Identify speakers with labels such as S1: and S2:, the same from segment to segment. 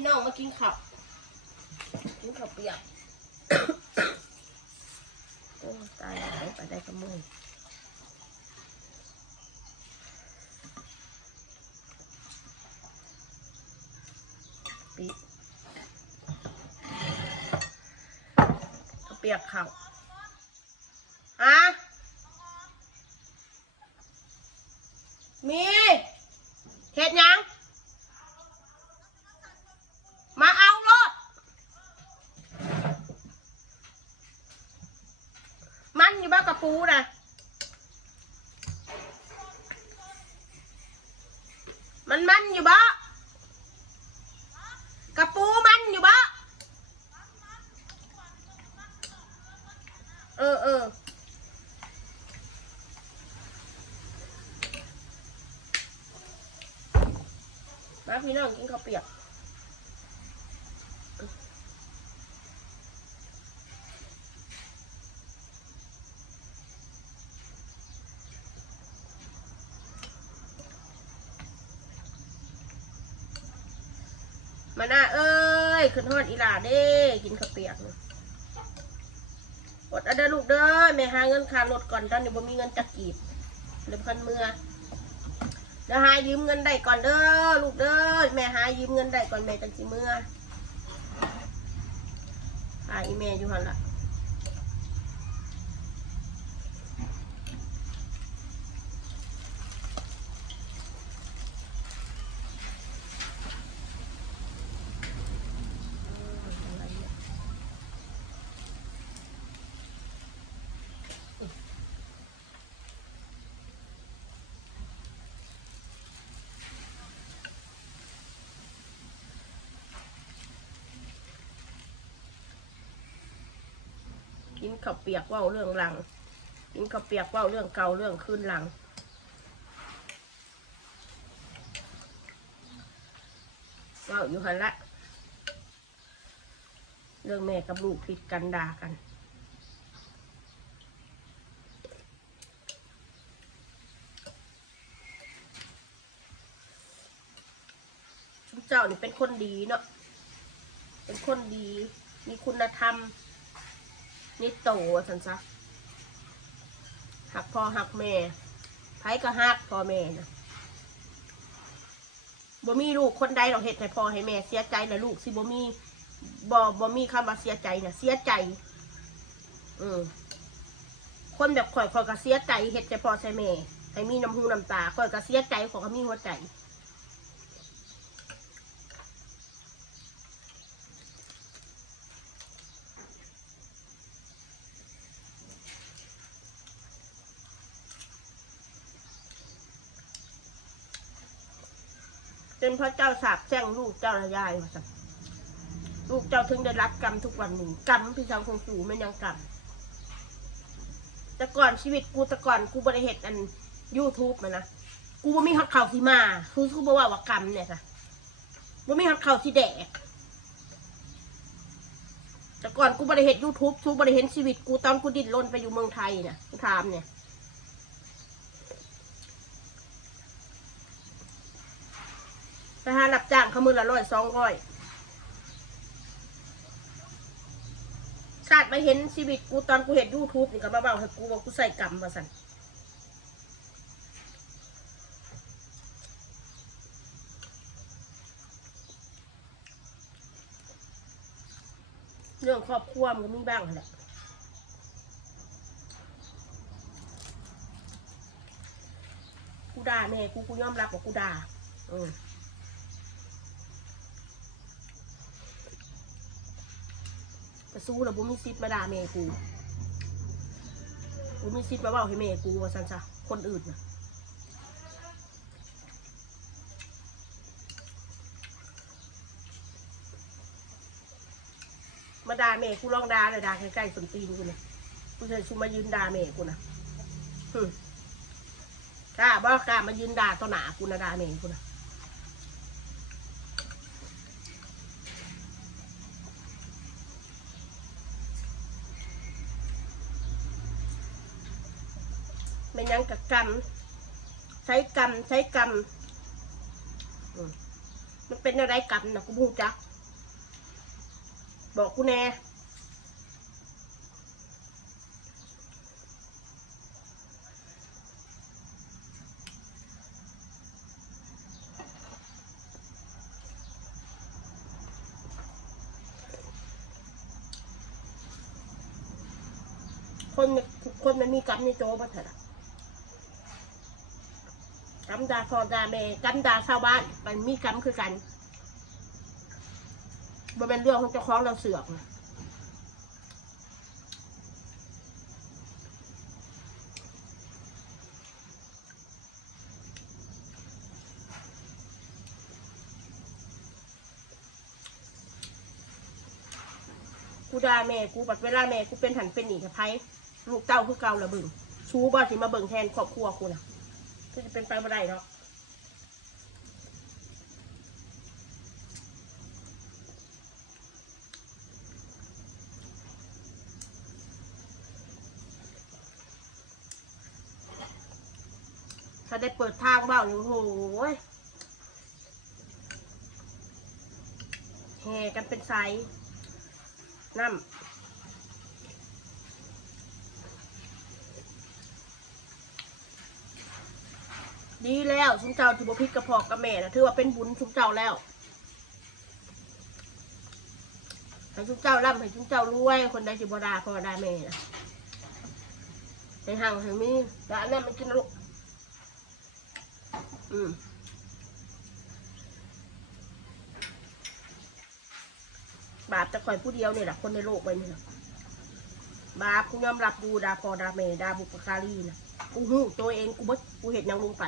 S1: พี่น้องมากินข้าวกินข้าวเปียกโอ้ตายแล้วไปได้กระมือปีข้าวเปียกข้าวฮะมีเห็ดยัง มาเอารถ มันอยู่บ้านกระปูนะมันมันอยู่บ้กระปูมันอยู่บ้เออเออ มาพี่น้องกินข้าวเปียกมาหน้าเอ้ยขึ้นฮอดอีหลาเด้กินข้าวเปียกนี่อดอาเด้อลูกเด้อแม่หาเงินค่ารถก่อนตอนนี้บ่มีเงินจักกีบเริ่มพันเมื่อ แล้วหายืมเงินได้ก่อนเด้อลูกเด้อแม่หายืมเงินได้ก่อนแม่จังสิเมื่อหาอีแม่อยู่หันละ กิน ข้าวเปียกว่าเรื่องหลัง กินข้าวเปียกว่าเรื่องเก่าเรื่องคืนหลังเว่าอยู่หันละเรื่องแม่กับลูกผิดกันด่ากันชุมเจ้านี่เป็นคนดีเนาะเป็นคนดีมีคุณธรรม นี่โตว่าสันซะหักพ่อหักแม่ไผก็หักพ่อแม่นะบ่มีลูกคนใดเราเห็ดให้พ่อให้แม่ เสียใจนะลูกสิบ่มีบ่บ่มีคำว่าเสียใจนะเสียใจอืมคนแบบข่อยข่อยก็เสียใจเห็ดใจพ่อใจแม่ให้มีน้ำหูน้ำตาข่อยก็เสียใจข่อยก็มีหัวใจ นเพราะเจ้าสาบแช่งลูกเจ้าละยายว่าสันลูกเจ้าถึงได้รับกรรมทุกวันนี้กรรมพี่ชาวคงสู่ไม่ยังกรรมแต่ก่อนชีวิตกูแต่ก่อนกูบริเหตุอันยูทูบมานะกูบ่มีฮักเข่าสีมาคือกูบอกว่าว่ากรรมเนี่ยค่ะบ่มีฮักเข่าสีแดกแต่ก่อนกูบริเหตุยูทูบกูบริเห็นชีวิตกูตอนกูดิ้นรนไปอยู่เมืองไทยเนี่ยกูถามเนี่ย ไปหารับจ้างเขามือละร้อยสองร้อยชาติมาเห็นชีวิตกูตอนกูเห็นยูทูบนี่ก็มาเบาให้กูว่ากูใส่กรรมมาสั่นเรื่องครอบครัวมันก็มีบ้างแหละกูด่าแม่กูกูยอมรับว่ากูด่าอืม แต่สู้แล้วบุมีซิดมาด่าเมกูบุมีซิดมาเว่าให้เมกูว่าสันซะคนอื่นนะมาด่าเมกูลองด่าเลยด่าใกล้ๆสนตีนกูนะกูจะชูมายืนด่าเมกูนะหึกล้าบอกกล้ามายืนด่าต่อหน้ากูนะด่าเมกูนะ ไม่ยังกับกรรมใช้กรรมใช้กรรมอืมมันเป็นอะไรกรรมนะกูบูจัก บอกกูแน่คนคนมันมีกรรมในโจบ้างเถอะ กำดาพอดาแม่กำดาชาวบ้านมันมีกำคือกันบ่เป็นเรื่องของเจ้าของเราเสือกนะกูด่าแม่กูบัดเวลาแม่กูเป็นหันเป็นหนีกับไพลูกเต้าคือเก่าละบึงชูบ่สิมาเบิ่งแทนครอบครัวกูนะ ก็จะเป็นไปไม่ได้หรอกถ้าได้เปิดทางเบ้าหนึ่งโหยแห่กันเป็นไซส์น้ำ ดีแล้วชุมเจ้าที่บพิษกระพอกกับแม่นะถือว่าเป็นบุญชุมเจ้าแล้วให้ชุมเจ้าร่ำให้ชุมเจ้ารวยคนใดที่บดาพอดาแม่นะให้ห่างให้มีแต่อันนั้นมันกินลูกอืมบาปจะคอยผู้เดียวเนี่ยแหละคนในโลกใบนี้นะบาปกูยอมรับดูดาพอดาแม่ดาบุปการีนะ กูหูตัวเองกูบดกูเห็นนางลงไป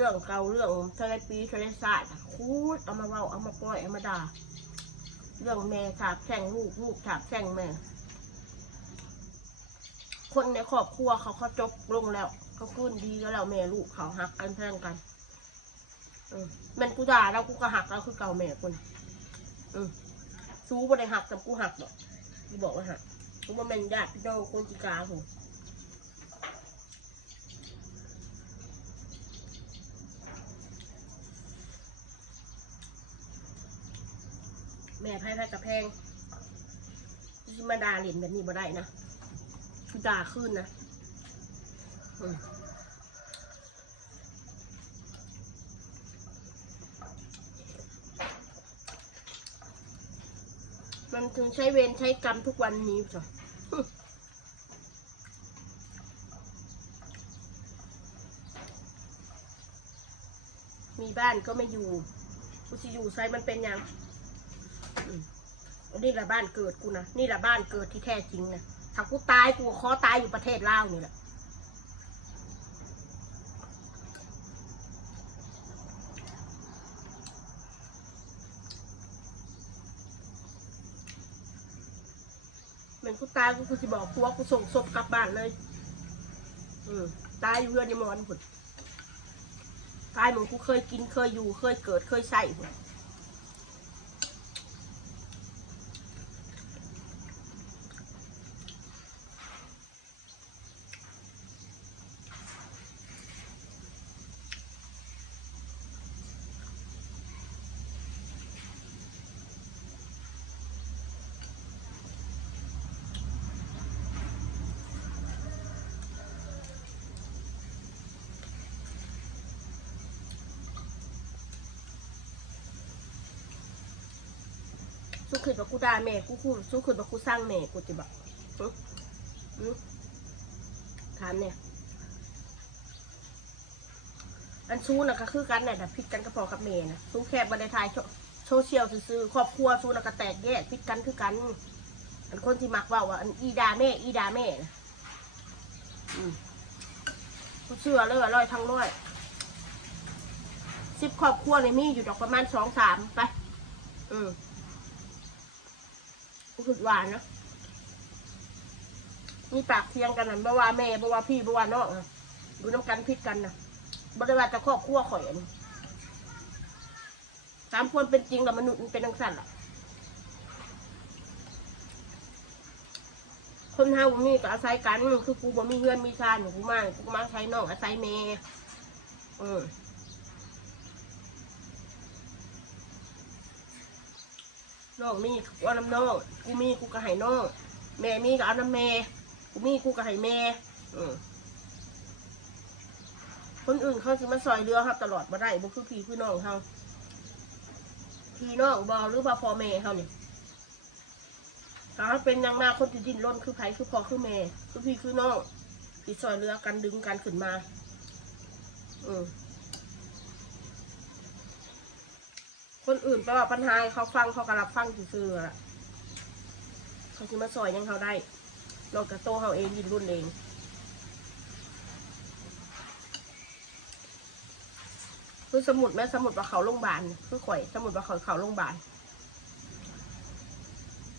S1: เรื่องเก่าเรื่องทะเลปีทะเลศาสตร์คูดเอามาเว้าเอามาปล่อยเอามาด่าเรื่องแม่ถาบแช่งลูกลูกถาบแช่งแม่ คนในครอบครัวเขาเขาจบลงแล้วเขาคืนดีกันแล้วแม่ลูกเขาหักกันแพ่งกันเอมันกูด่าแล้วกูก็หักแล้วคือเก่าแม่คนอืมซูบ่ได้หักแต่กูหักหรอกกูบอกว่าหักกูว่าแม่นญาติพี่น้องคนจีกาผม ม่ไพ่ไพ่กับแพงที่มาดาเหรียญแบบนี้บ่ได้นะคือด่าขึ้นนะมันถึงใช้เวรใช้กรรมทุกวันนี้จ้ะมีบ้านก็ไม่อยู่กูจะอยู่ใช้มันเป็นยัง นี่แหละบ้านเกิดกูนะนี่แหละบ้านเกิดที่แท้จริงนะถ้ากูตายกูขอตายอยู่ประเทศลาวนี่แหละเหมือนกูตายกูกูสิบอกกูว่ากูส่งศพกลับบ้านเลย อืมตายอยู่เรือนยมอนผุดตายเหมือนกูเคยกินเคยอยู่เคยเกิดเคยใส่ผุด สู้ขึ้นว่ากูด่าแม่กูคู่สู้ขึ้นว่ากูสร้างแม่กูจะบอกถามเนี่ย อันสู้นะก็คือกันเนี่ยแต่พิดกันก็พอกับเมย์นะสู้แค่บันไดทายโชโซเชียลซื่อครอบครัวสู้นะก็แตกแยกพิดกันคือกัน อันคนที่มักว่าว่าอันอีดาแม่ อีดาแม่นะอืมกูเชื่อเลยว่าร้อยทั้งร้อยสิบครอบครัวในมีอยู่ดอกประมาณสองสามไป อืม กูคือหวานเนาะมีปากเทียงกันนั่นบ่ว่าแม่บ่ว่าพี่บ่ว่าน้องอะดูน้ำกันพิดกันนะบ่ได้ว่าจะครอบครัวข่อยอันนี้ตามควรเป็นจริงแล้วมนุษย์มันเป็นทังสั้นล่ะคนเฮาบ่มีก็อาศัยกันคือกูบ่มีเงินมีชาติกูมากูมาอาศัยน้องอาศัยแม่เออ น้องมีกูเอาน้ำน้องกูมีกูก็ให้น้องแม่มีก็เอาน้ำแม่กูมีกูก็ให้แม่คนอื่นเขาสิมาซอยเรือครับ ตลอดบ่ได้บ่คือพี่คือน้องเฮาพี่น้องบ่หรือว่าพ่อแม่เฮาเนี่ยถ้าเป็นยังมาคนที่ดิ้นรนคือไผคือพ่อคือแม่คือพี่คือน้องที่ซอยเรือกันดึงกันขึ้นมา อืม คนอื่นแปลว่าปัญหาให้เขาฟังเขาก็รับฟังซื่อๆอะเขาจะมาซอยยังเขาได้นอกจากโตเขาเองยินรุ่นเองคือสมุดแม่สมุดว่าเขาโรงพยาบาลคือข่อยสมุดว่าเขาเขาโรงพยาบาล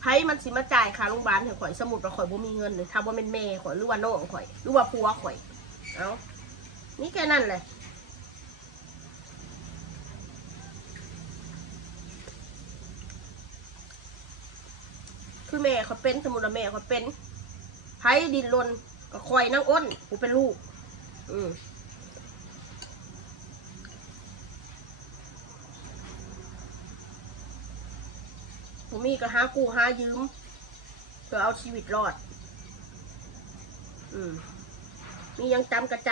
S1: ไผมันสิมาจ่ายค่าโรงพยาบาลให้ข่อยสมุดว่าข่อยบ่มีเงินเลยถ้าบ่เป็นแม่ข่อยหรือว่าน้องข่อยหรือว่าผัวข่อย เอานี่แค่นั้นแหละ คือแม่เขาเป็นสมุดว่าแม่เขาเป็นไผดินรนก็ข่อยนั่งอ้นกูเป็นลูก อืมผมมีก็หากู้หายืมเพื่อเอาชีวิตรอด อืมมียังจำกระจ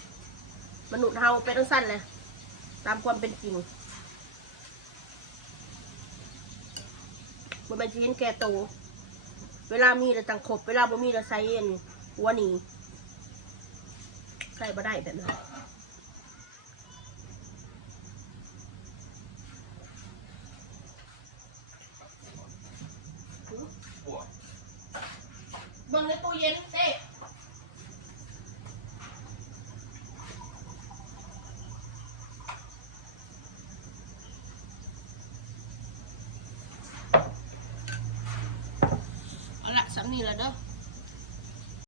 S1: ำมนุษย์เฮาเป็นตั้งสั้นเลยตามความเป็นจริง มันเห็นแก่โตวเวลามีแต่จังขบ เวลาบ่มีเราใส่เอ็นหัวหนีใส่บ่ได้แบบนั้นเบิ่งในตู้เย็น